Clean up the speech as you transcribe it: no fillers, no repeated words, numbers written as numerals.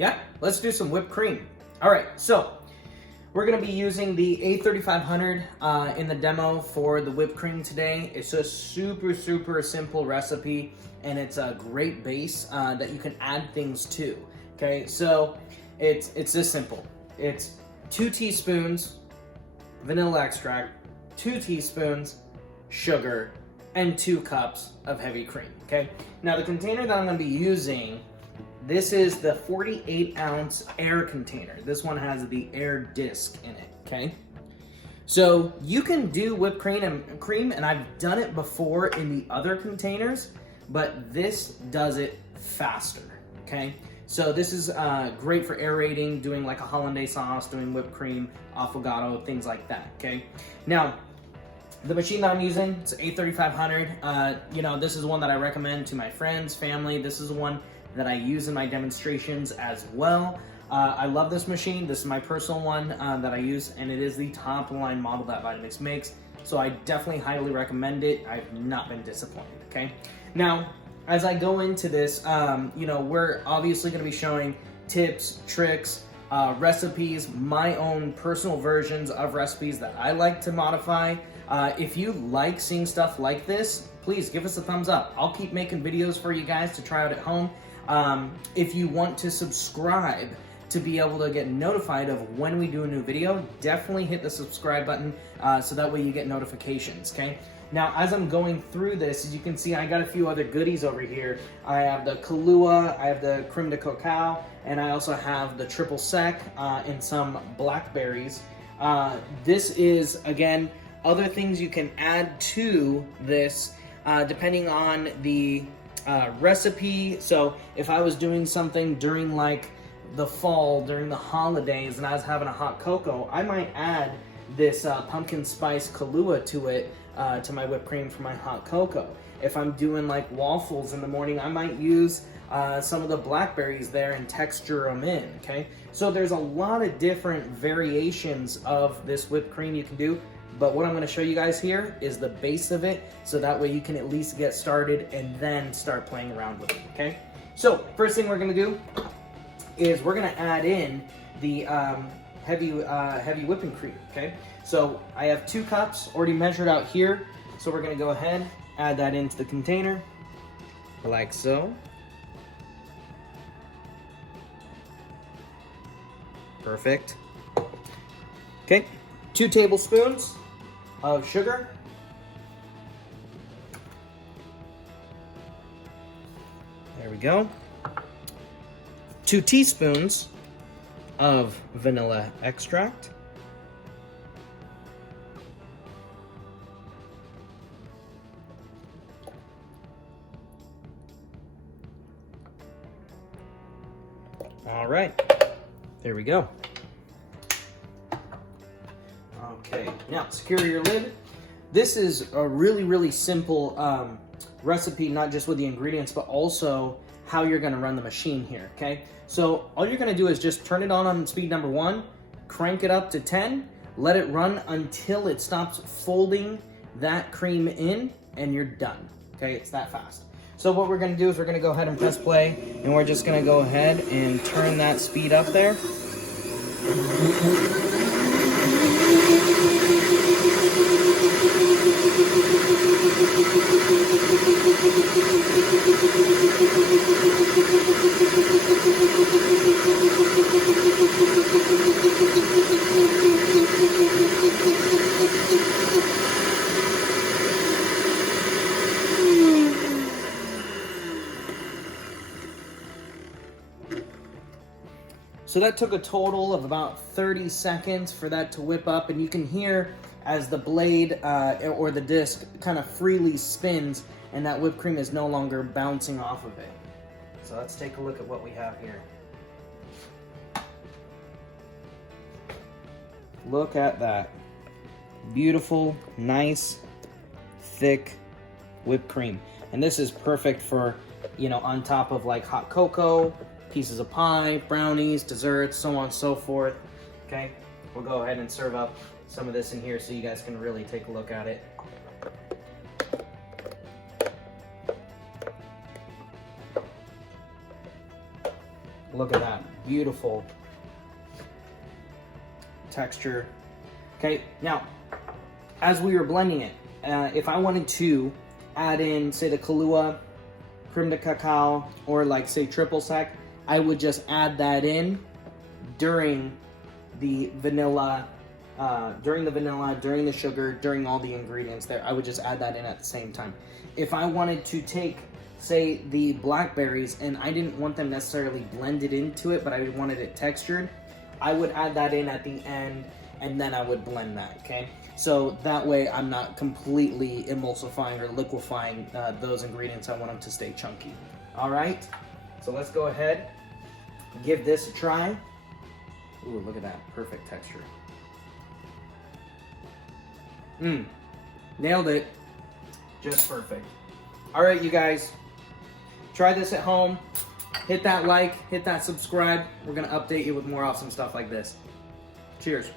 Yeah, let's do some whipped cream. All right, so we're gonna be using the A3500 in the demo for the whipped cream today. It's a super simple recipe, and it's a great base that you can add things to. Okay, so it's this simple. It's 2 teaspoons vanilla extract, 2 teaspoons sugar, and 2 cups of heavy cream. Okay, now the container that I'm gonna be using, this is the 48-ounce air container. This one has the air disc in it, okay? So you can do whipped cream, and I've done it before in the other containers, but this does it faster, okay? So this is great for aerating, doing like a hollandaise sauce, doing whipped cream, affogato, things like that, okay? Now, the machine that I'm using, it's A3500. You know, this is one that I recommend to my friends, family. This is one that I use in my demonstrations as well. I love this machine. This is my personal one that I use, and it is the top line model that Vitamix makes. So I definitely highly recommend it. I've not been disappointed, okay? Now, as I go into this, you know, we're obviously gonna be showing tips, tricks, recipes, my own personal versions of recipes that I like to modify. If you like seeing stuff like this, please give us a thumbs up. I'll keep making videos for you guys to try out at home. If you want to subscribe to be able to get notified of when we do a new video, definitely hit the subscribe button so that way you get notifications, okay? Now, as I'm going through this, as you can see, I got a few other goodies over here. I have the Kahlua, I have the creme de cacao, and I also have the triple sec and some blackberries. This is, again, other things you can add to this depending on the recipe. So if I was doing something during like the fall, during the holidays, and I was having a hot cocoa, I might add this pumpkin spice Kahlua to it, to my whipped cream for my hot cocoa. If I'm doing like waffles in the morning, I might use some of the blackberries there and texture them in, okay? So there's a lot of different variations of this whipped cream you can do, but what I'm gonna show you guys here is the base of it, so that way you can at least get started and then start playing around with it, okay? So first thing we're gonna do is we're gonna add in the heavy whipping cream, okay? So I have 2 cups already measured out here, so we're gonna go ahead, add that into the container, like so. Perfect. Okay, 2 tablespoons of sugar. There we go. 2 teaspoons of vanilla extract. All right, there we go. Okay, now secure your lid. This is a really simple recipe, not just with the ingredients, but also how you're gonna run the machine here, okay? So all you're gonna do is just turn it on speed number 1, crank it up to 10, let it run until it stops folding that cream in, and you're done, okay? It's that fast. So what we're gonna do is we're gonna go ahead and press play, and we're just gonna go ahead and turn that speed up there. So that took a total of about 30 seconds for that to whip up, and you can hear as the blade or the disc kind of freely spins, and that whipped cream is no longer bouncing off of it. So let's take a look at what we have here. Look at that. Beautiful, nice, thick whipped cream. And this is perfect for, you know, on top of like hot cocoa, pieces of pie, brownies, desserts, so on and so forth. Okay, we'll go ahead and serve up some of this in here so you guys can really take a look at it. Look at that, beautiful texture. Okay, now, as we were blending it, if I wanted to add in, say, the Kahlua, creme de cacao, or like, say, triple sec, I would just add that in during the vanilla, during the sugar, during all the ingredients there. I would just add that in at the same time. If I wanted to take, say, the blackberries, and I didn't want them necessarily blended into it, but I wanted it textured, I would add that in at the end, and then I would blend that, okay? So that way I'm not completely emulsifying or liquefying those ingredients. I want them to stay chunky. All right, so let's go ahead, give this a try. Ooh, look at that, perfect texture. Nailed it, just perfect. All right, you guys, try this at home. Hit that like, hit that subscribe. We're gonna update you with more awesome stuff like this. Cheers.